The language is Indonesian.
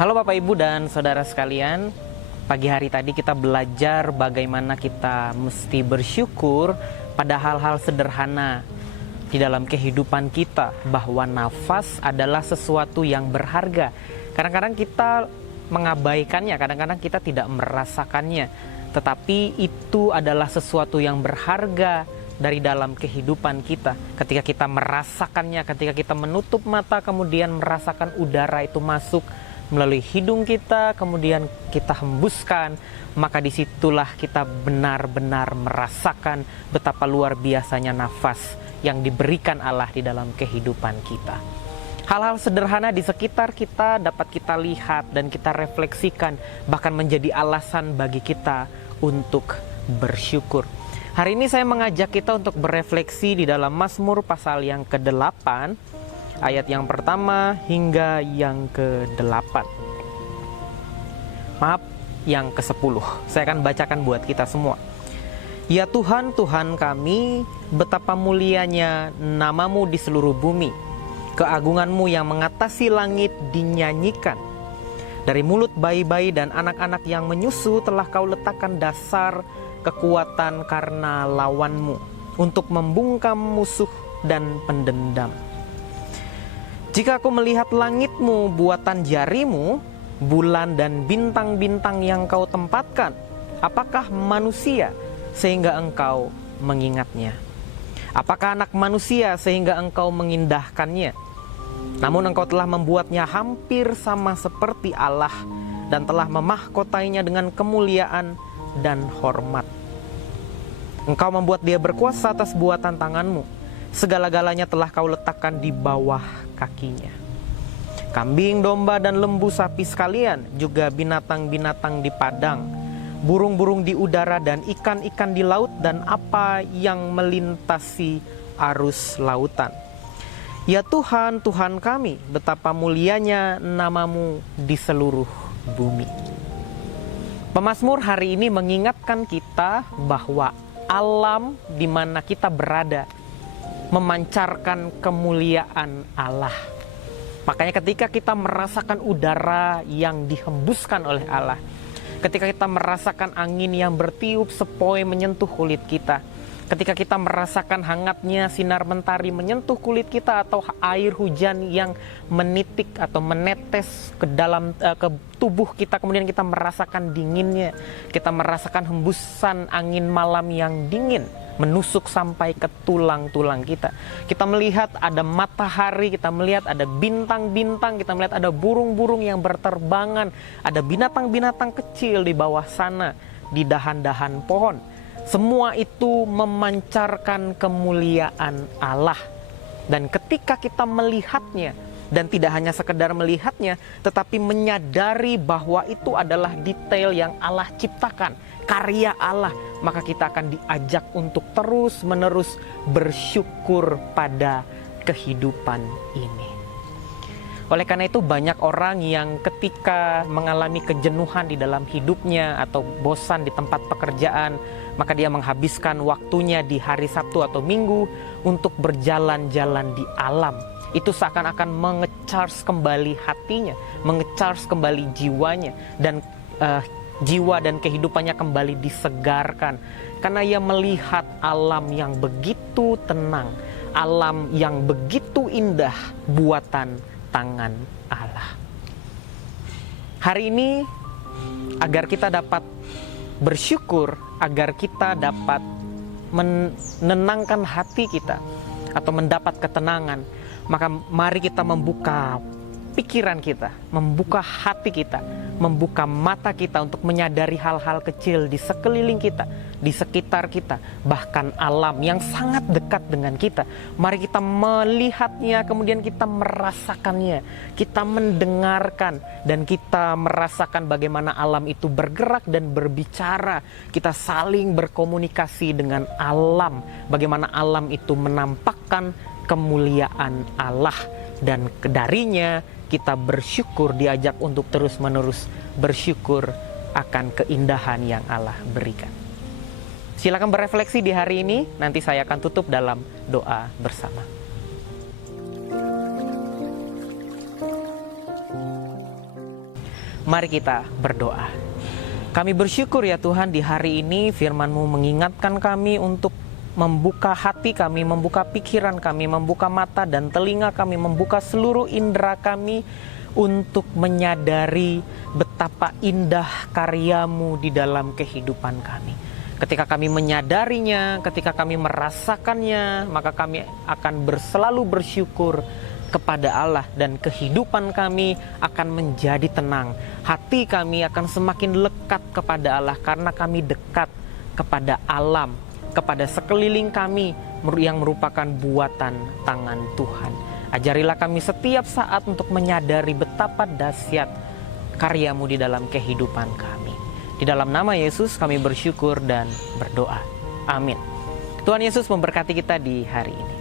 Halo Bapak Ibu dan Saudara sekalian, pagi hari tadi kita belajar bagaimana kita mesti bersyukur pada hal-hal sederhana di dalam kehidupan kita, bahwa nafas adalah sesuatu yang berharga. Kadang-kadang kita mengabaikannya, kadang-kadang kita tidak merasakannya, tetapi itu adalah sesuatu yang berharga dari dalam kehidupan kita. Ketika kita merasakannya, ketika kita menutup mata kemudian merasakan udara itu masuk melalui hidung kita, kemudian kita hembuskan, maka disitulah kita benar-benar merasakan betapa luar biasanya nafas yang diberikan Allah di dalam kehidupan kita. Hal-hal sederhana di sekitar kita dapat kita lihat dan kita refleksikan, bahkan menjadi alasan bagi kita untuk bersyukur. Hari ini saya mengajak kita untuk berefleksi di dalam Mazmur pasal yang ke-8, ayat yang pertama hingga yang ke-8. Maaf, yang ke-10. Saya akan bacakan buat kita semua. Ya Tuhan, Tuhan kami, betapa mulianya nama-Mu di seluruh bumi. Keagungan-Mu yang mengatasi langit dinyanyikan. Dari mulut bayi-bayi dan anak-anak yang menyusu telah Kau letakkan dasar kekuatan karena lawan-Mu, untuk membungkam musuh dan pendendam. Jika aku melihat langit-Mu, buatan jari-Mu, bulan dan bintang-bintang yang Kau tempatkan, apakah manusia sehingga Engkau mengingatnya? Apakah anak manusia sehingga Engkau mengindahkannya? Namun Engkau telah membuatnya hampir sama seperti Allah, dan telah memahkotainya dengan kemuliaan dan hormat. Engkau membuat dia berkuasa atas buatan tangan-Mu. Segala-galanya telah Kau letakkan di bawah kakinya. Kambing, domba, dan lembu sapi sekalian, juga binatang-binatang di padang, burung-burung di udara, dan ikan-ikan di laut, dan apa yang melintasi arus lautan. Ya Tuhan, Tuhan kami, betapa mulianya nama-Mu di seluruh bumi. Pemazmur hari ini mengingatkan kita bahwa alam di mana kita berada memancarkan kemuliaan Allah. Makanya ketika kita merasakan udara yang dihembuskan oleh Allah, ketika kita merasakan angin yang bertiup sepoi menyentuh kulit kita, ketika kita merasakan hangatnya sinar mentari menyentuh kulit kita, atau air hujan yang menitik atau menetes ke dalam ke tubuh kita, kemudian kita merasakan dinginnya, kita merasakan hembusan angin malam yang dingin menusuk sampai ke tulang-tulang kita. Kita melihat ada matahari, kita melihat ada bintang-bintang, kita melihat ada burung-burung yang berterbangan, ada binatang-binatang kecil di bawah sana, di dahan-dahan pohon. Semua itu memancarkan kemuliaan Allah. Dan ketika kita melihatnya, dan tidak hanya sekedar melihatnya, tetapi menyadari bahwa itu adalah detail yang Allah ciptakan, karya Allah, maka kita akan diajak untuk terus-menerus bersyukur pada kehidupan ini. Oleh karena itu banyak orang yang ketika mengalami kejenuhan di dalam hidupnya atau bosan di tempat pekerjaan, maka dia menghabiskan waktunya di hari Sabtu atau Minggu untuk berjalan-jalan di alam. Itu seakan-akan menge-charge kembali hatinya, menge-charge kembali jiwanya, dan jiwa dan kehidupannya kembali disegarkan. Karena ia melihat alam yang begitu tenang, alam yang begitu indah buatan tangan Allah. Hari ini agar kita dapat bersyukur, agar kita dapat menenangkan hati kita atau mendapat ketenangan, maka mari kita membuka pikiran kita, membuka hati kita, membuka mata kita untuk menyadari hal-hal kecil di sekeliling kita, di sekitar kita, bahkan alam yang sangat dekat dengan kita. Mari kita melihatnya, kemudian kita merasakannya, kita mendengarkan, dan kita merasakan bagaimana alam itu bergerak dan berbicara. Kita saling berkomunikasi dengan alam, bagaimana alam itu menampakkan kemuliaan Allah, dan darinya kita bersyukur, diajak untuk terus-menerus bersyukur akan keindahan yang Allah berikan. Silakan berefleksi di hari ini, nanti saya akan tutup dalam doa bersama. Mari kita berdoa. Kami bersyukur ya Tuhan, di hari ini firman-Mu mengingatkan kami untuk membuka hati kami, membuka pikiran kami, membuka mata dan telinga kami, membuka seluruh indera kami untuk menyadari betapa indah karya-Mu di dalam kehidupan kami. Ketika kami menyadarinya, ketika kami merasakannya, maka kami akan selalu bersyukur kepada Allah dan kehidupan kami akan menjadi tenang. Hati kami akan semakin lekat kepada Allah karena kami dekat kepada alam, kepada sekeliling kami yang merupakan buatan tangan Tuhan. Ajarilah kami setiap saat untuk menyadari betapa dahsyat karya-Mu di dalam kehidupan kami. Di dalam nama Yesus kami bersyukur dan berdoa. Amin. Tuhan Yesus memberkati kita di hari ini.